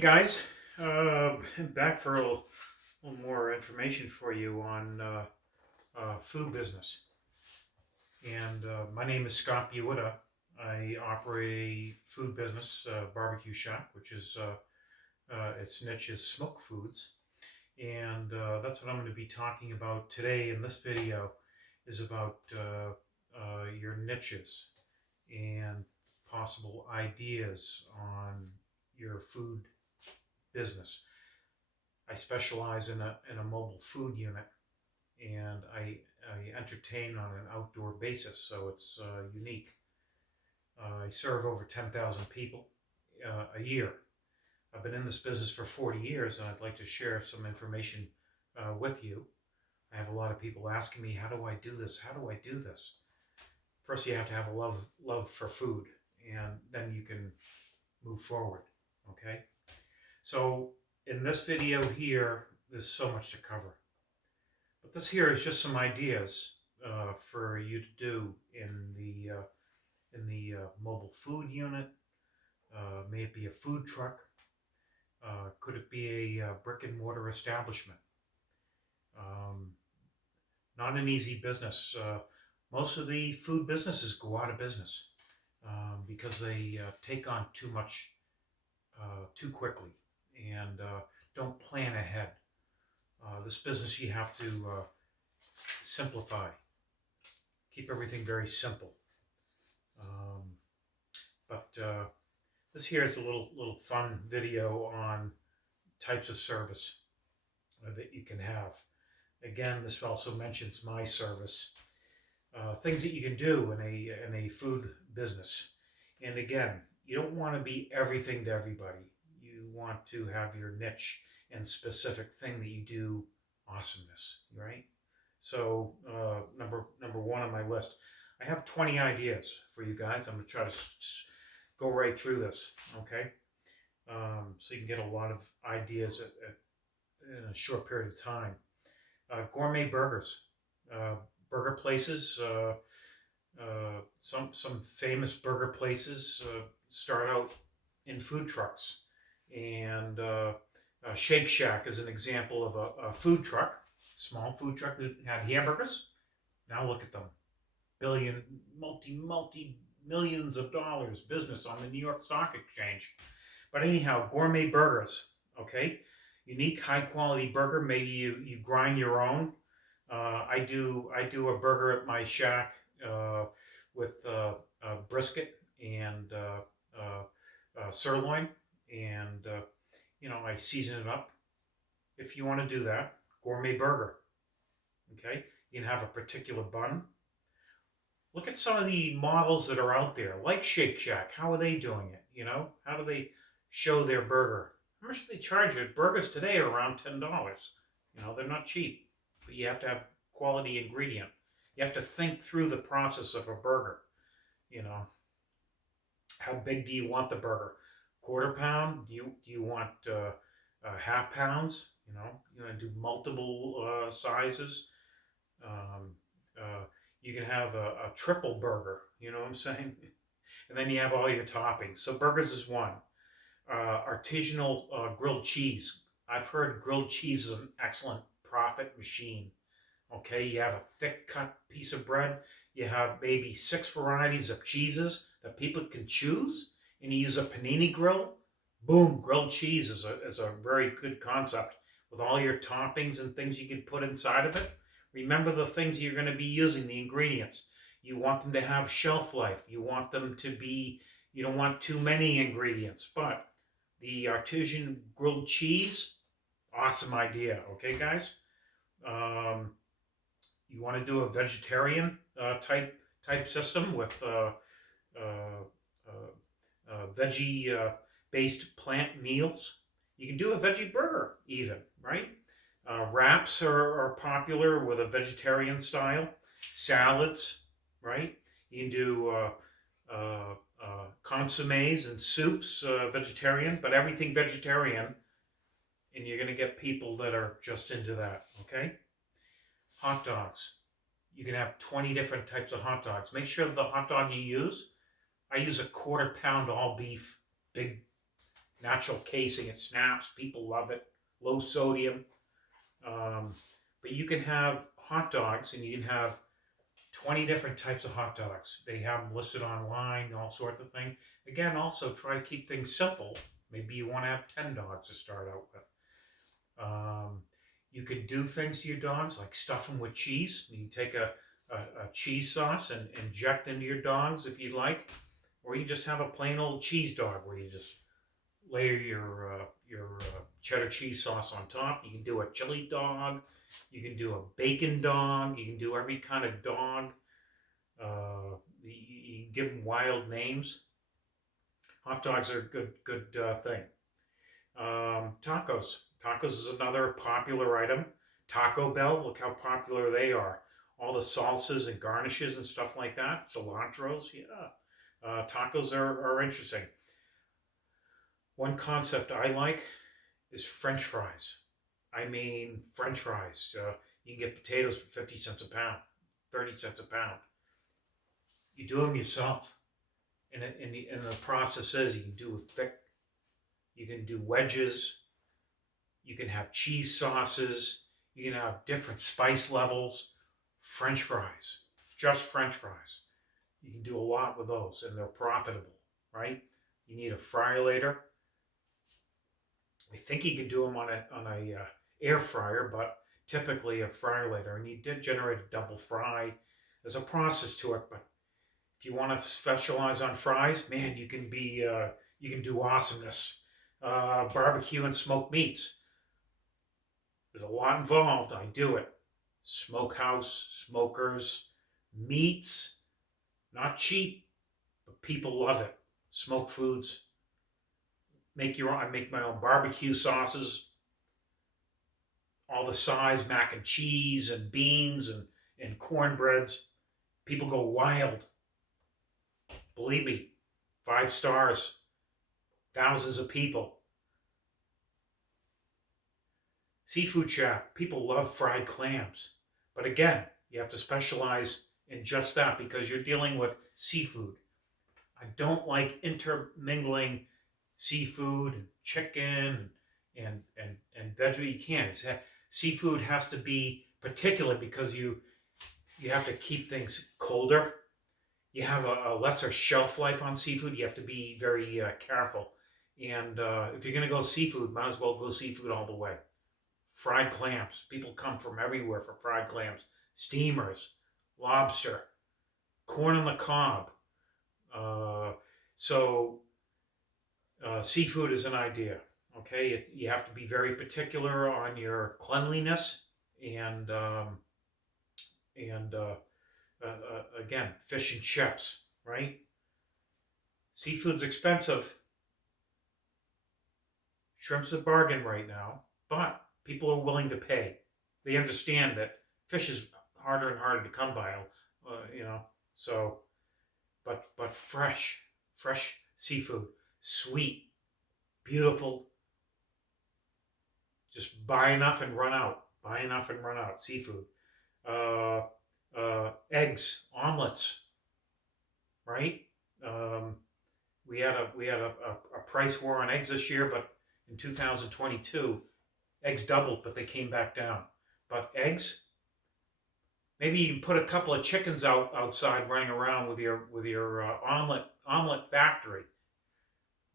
Guys, back for little more information for you on food business. And my name is Scott Buitta. I operate a food business, barbecue shop, which is its niche is smoke foods. And that's what I'm going to be talking about today in this video is about your niches and possible ideas on your food business. I specialize in a mobile food unit, and I entertain on an outdoor basis, so it's unique. I serve over 10,000 people a year. I've been in this business for 40 years, and I'd like to share some information with you. I have a lot of people asking me, how do I do this? How do I do this? First, you have to have a love for food, and then you can move forward, okay? So in this video here, there's so much to cover. But this here is just some ideas for you to do in the mobile food unit. May it be a food truck? Could it be a brick and mortar establishment? Not an easy business. Most of the food businesses go out of business because they take on too much too quickly and don't plan ahead. This business you have to simplify, keep everything very simple. But this here is a little fun video on types of service that you can have. Again, this also mentions my service. Things that you can do in a food business. And again, you don't want to be everything to everybody. You want to have your niche and specific thing that you do awesomeness, right? So number one on my list, I have 20 ideas for you guys. I'm going to try to go right through this, okay? So you can get a lot of ideas in a short period of time. Gourmet burgers. Burger places, some famous burger places start out in food trucks, and Shake Shack is an example of a food truck, small food truck that had hamburgers. Now look at them, multi millions of dollars business on the New York Stock Exchange. But anyhow, gourmet burgers, okay, unique high quality burger. Maybe you grind your own. I do a burger at my shack with brisket and sirloin, and I season it up. If you want to do that, gourmet burger. Okay, you can have a particular bun. Look at some of the models that are out there, like Shake Shack. How are they doing it? How do they show their burger? How much do they charge you? Burgers today are around $10. They're not cheap. But you have to have quality ingredient. You have to think through the process of a burger. How big do you want the burger? Quarter pound? Do you want half pounds? You want to do multiple sizes. You can have a triple burger. You know what I'm saying? And then you have all your toppings. So burgers is one. Artisanal grilled cheese. I've heard grilled cheese is an excellent profit machine. Okay, you have a thick cut piece of bread. You have maybe 6 varieties of cheeses that people can choose, and you use a panini grill. Boom, grilled cheese is a very good concept with all your toppings and things you can put inside of it. Remember the things you're going to be using, the ingredients. You want them to have shelf life. You want them to be, you don't want too many ingredients. But the artisan grilled cheese, awesome idea. Okay, guys? You want to do a vegetarian type system with veggie based plant meals. You can do a veggie burger even, right? Wraps are popular with a vegetarian style. Salads, right? You can do consommes and soups, vegetarian, but everything vegetarian. And you're going to get people that are just into that, okay? Hot dogs. You can have 20 different types of hot dogs. Make sure that the hot dog you use, I use a 1/4 pound all beef, big natural casing. It snaps. People love it. Low sodium. Um, but you can have hot dogs, and you can have 20 different types of hot dogs. They have them listed online, all sorts of things. Again, also try to keep things simple. Maybe you want to have 10 dogs to start out with. Um, you could do things to your dogs like stuff them with cheese. You can take a cheese sauce and inject into your dogs if you like. Or you just have a plain old cheese dog where you just layer your cheddar cheese sauce on top. You can do a chili dog. You can do a bacon dog. You can do every kind of dog. You can give them wild names. Hot dogs are a good thing. Tacos. Tacos is another popular item. Taco Bell, look how popular they are. All the salsas and garnishes and stuff like that. Cilantros, yeah. Tacos are interesting. One concept I like is French fries. I mean, French fries. You can get potatoes for 50 cents a pound, 30 cents a pound. You do them yourself. And the process is you can do thick, you can do wedges, you can have cheese sauces, you can have different spice levels. French fries, just French fries. You can do a lot with those, and they're profitable, right? You need a fryer later. I think you can do them on a air fryer, but typically a fryer later. And you did generate a double fry. There's a process to it, but if you want to specialize on fries, man, you can do awesomeness. Barbecue and smoked meats. There's a lot involved. I do it. Smokehouse, smokers, meats, not cheap, but people love it. Smoked foods. I make my own barbecue sauces. All the sides, mac and cheese and beans and cornbreads. People go wild. Believe me, 5 stars, thousands of people. Seafood shack, people love fried clams. But again, you have to specialize in just that because you're dealing with seafood. I don't like intermingling seafood and chicken and veggie. You can't. Seafood has to be particular because you have to keep things colder. You have a lesser shelf life on seafood. You have to be very careful. And if you're going to go seafood, might as well go seafood all the way. Fried clams. People come from everywhere for fried clams. Steamers, lobster, corn on the cob. Seafood is an idea. Okay, you have to be very particular on your cleanliness and again, fish and chips, right? Seafood's expensive. Shrimp's a bargain right now, but people are willing to pay. They understand that fish is harder and harder to come by, So, but fresh seafood, sweet, beautiful. Just buy enough and run out. Buy enough and run out. Seafood. Eggs, omelets, right? We had a price war on eggs this year, but in 2022, eggs doubled, but they came back down. But eggs, maybe you can put a couple of chickens outside running around with your omelet factory.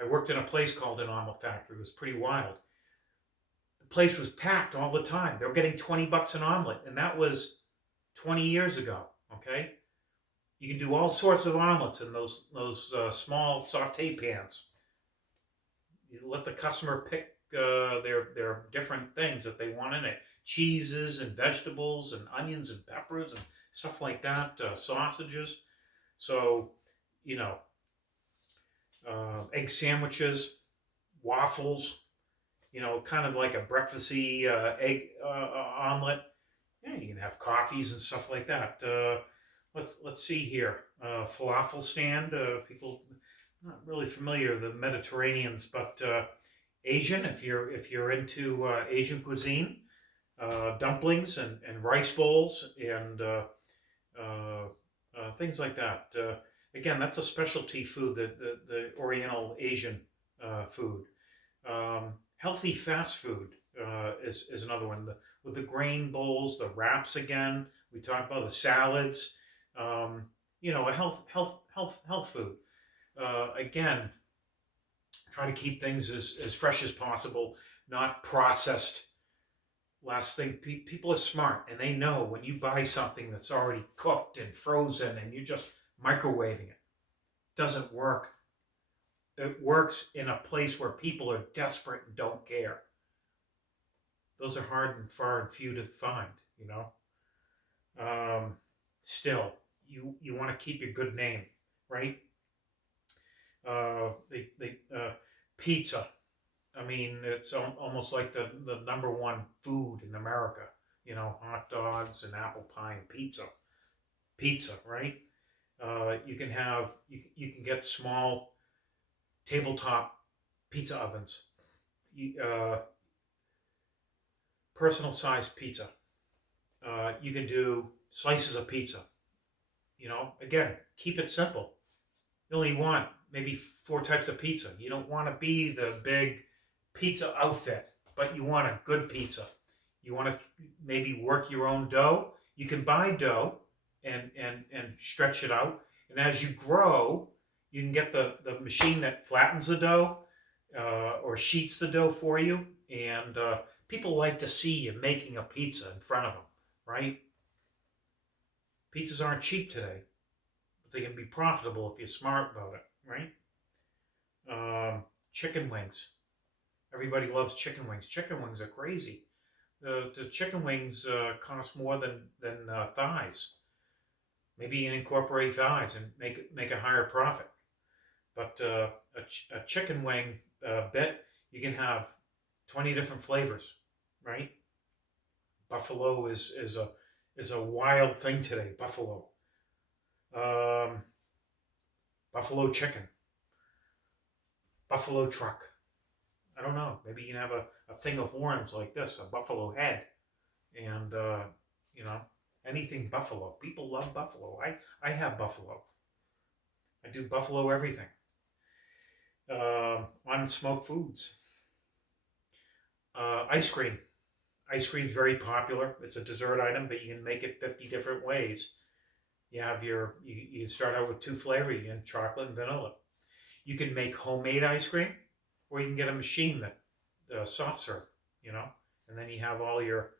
I worked in a place called an omelet factory. It was pretty wild. The place was packed all the time. They were getting $20 an omelet, and that was 20 years ago. Okay, you can do all sorts of omelets in those small saute pans. You let the customer pick their different things that they want in it: cheeses and vegetables and onions and peppers and stuff like that, sausages. So, egg sandwiches, waffles. Kind of like a breakfasty egg omelet. Yeah, you can have coffees and stuff like that. Let's see here. Falafel stand. People not really familiar with the Mediterraneans, but Asian. If you're into Asian cuisine, dumplings and rice bowls and things like that. Again, that's a specialty food. The Oriental Asian food. Healthy fast food is another one. With the grain bowls, the wraps again. We talked about the salads. Um, a health food. Again, try to keep things as fresh as possible, not processed. Last thing, people are smart and they know when you buy something that's already cooked and frozen and you're just microwaving it, doesn't work. It works in a place where people are desperate and don't care. Those are hard and far and few to find, you know. Still, you want to keep your good name, right? Pizza. I mean, it's almost like the number one food in America. Hot dogs and apple pie and pizza. Pizza, right? You can get small tabletop pizza ovens. Personal size pizza. You can do slices of pizza. Again, keep it simple. You only want maybe 4 types of pizza. You don't want to be the big pizza outfit, but you want a good pizza. You want to maybe work your own dough. You can buy dough and stretch it out. And as you grow, you can get the machine that flattens the dough or sheets the dough for you. And people like to see you making a pizza in front of them, right? Pizzas aren't cheap today, but they can be profitable if you're smart about it, right? Chicken wings. Everybody loves chicken wings. Chicken wings are crazy. The chicken wings cost more than thighs. Maybe you can incorporate thighs and make a higher profit. But a chicken wing bit, you can have 20 different flavors, right? Buffalo is a wild thing today. Buffalo, buffalo chicken, buffalo truck. I don't know. Maybe you can have a thing of horns like this, a buffalo head, and anything buffalo. People love buffalo. I have buffalo. I do buffalo everything. On smoked foods, ice cream. Ice cream is very popular. It's a dessert item, but you can make it 50 different ways. You start out with 2 flavors. You can chocolate and vanilla. You can make homemade ice cream, or you can get a machine that soft serve, and then you have all your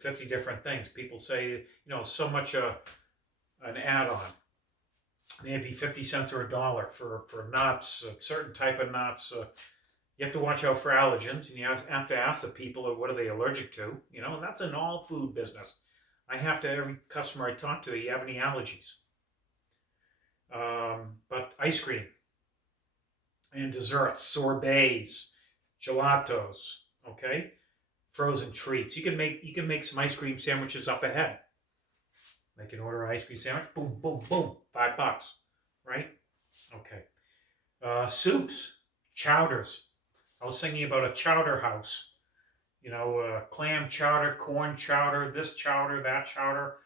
50 different things. People say, so much an add-on. Maybe 50 cents or $1 for nuts, a certain type of nuts. You have to watch out for allergens, and you have to ask the people what are they allergic to, and that's an all food business. I have to, every customer I talk to, you have any allergies? But ice cream and desserts, sorbets, gelatos, okay, frozen treats. You can make some ice cream sandwiches up ahead. Make an order ice cream sandwich. Boom, boom, boom. $5, right? Okay. Soups, chowders. I was thinking about a chowder house. Clam chowder, corn chowder, this chowder, that chowder,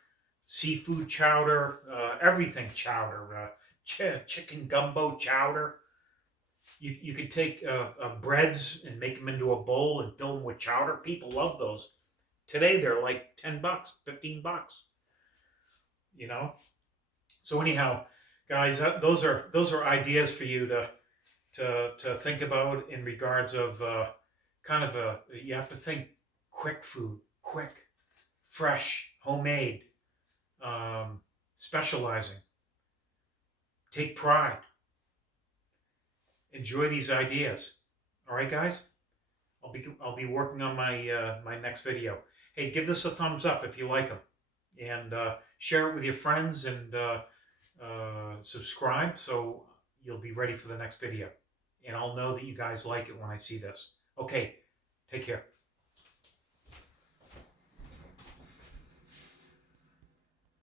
seafood chowder, everything chowder, chicken gumbo chowder. You could take breads and make them into a bowl and fill them with chowder. People love those. Today they're like $10, $15. So anyhow, guys, those are ideas for you to think about in regards of you have to think quick food, quick, fresh, homemade, specializing. Take pride. Enjoy these ideas. All right, guys. I'll be working on my next video. Hey, give this a thumbs up if you like them, and share it with your friends, and subscribe so you'll be ready for the next video. And I'll know that you guys like it when I see this. Okay, take care.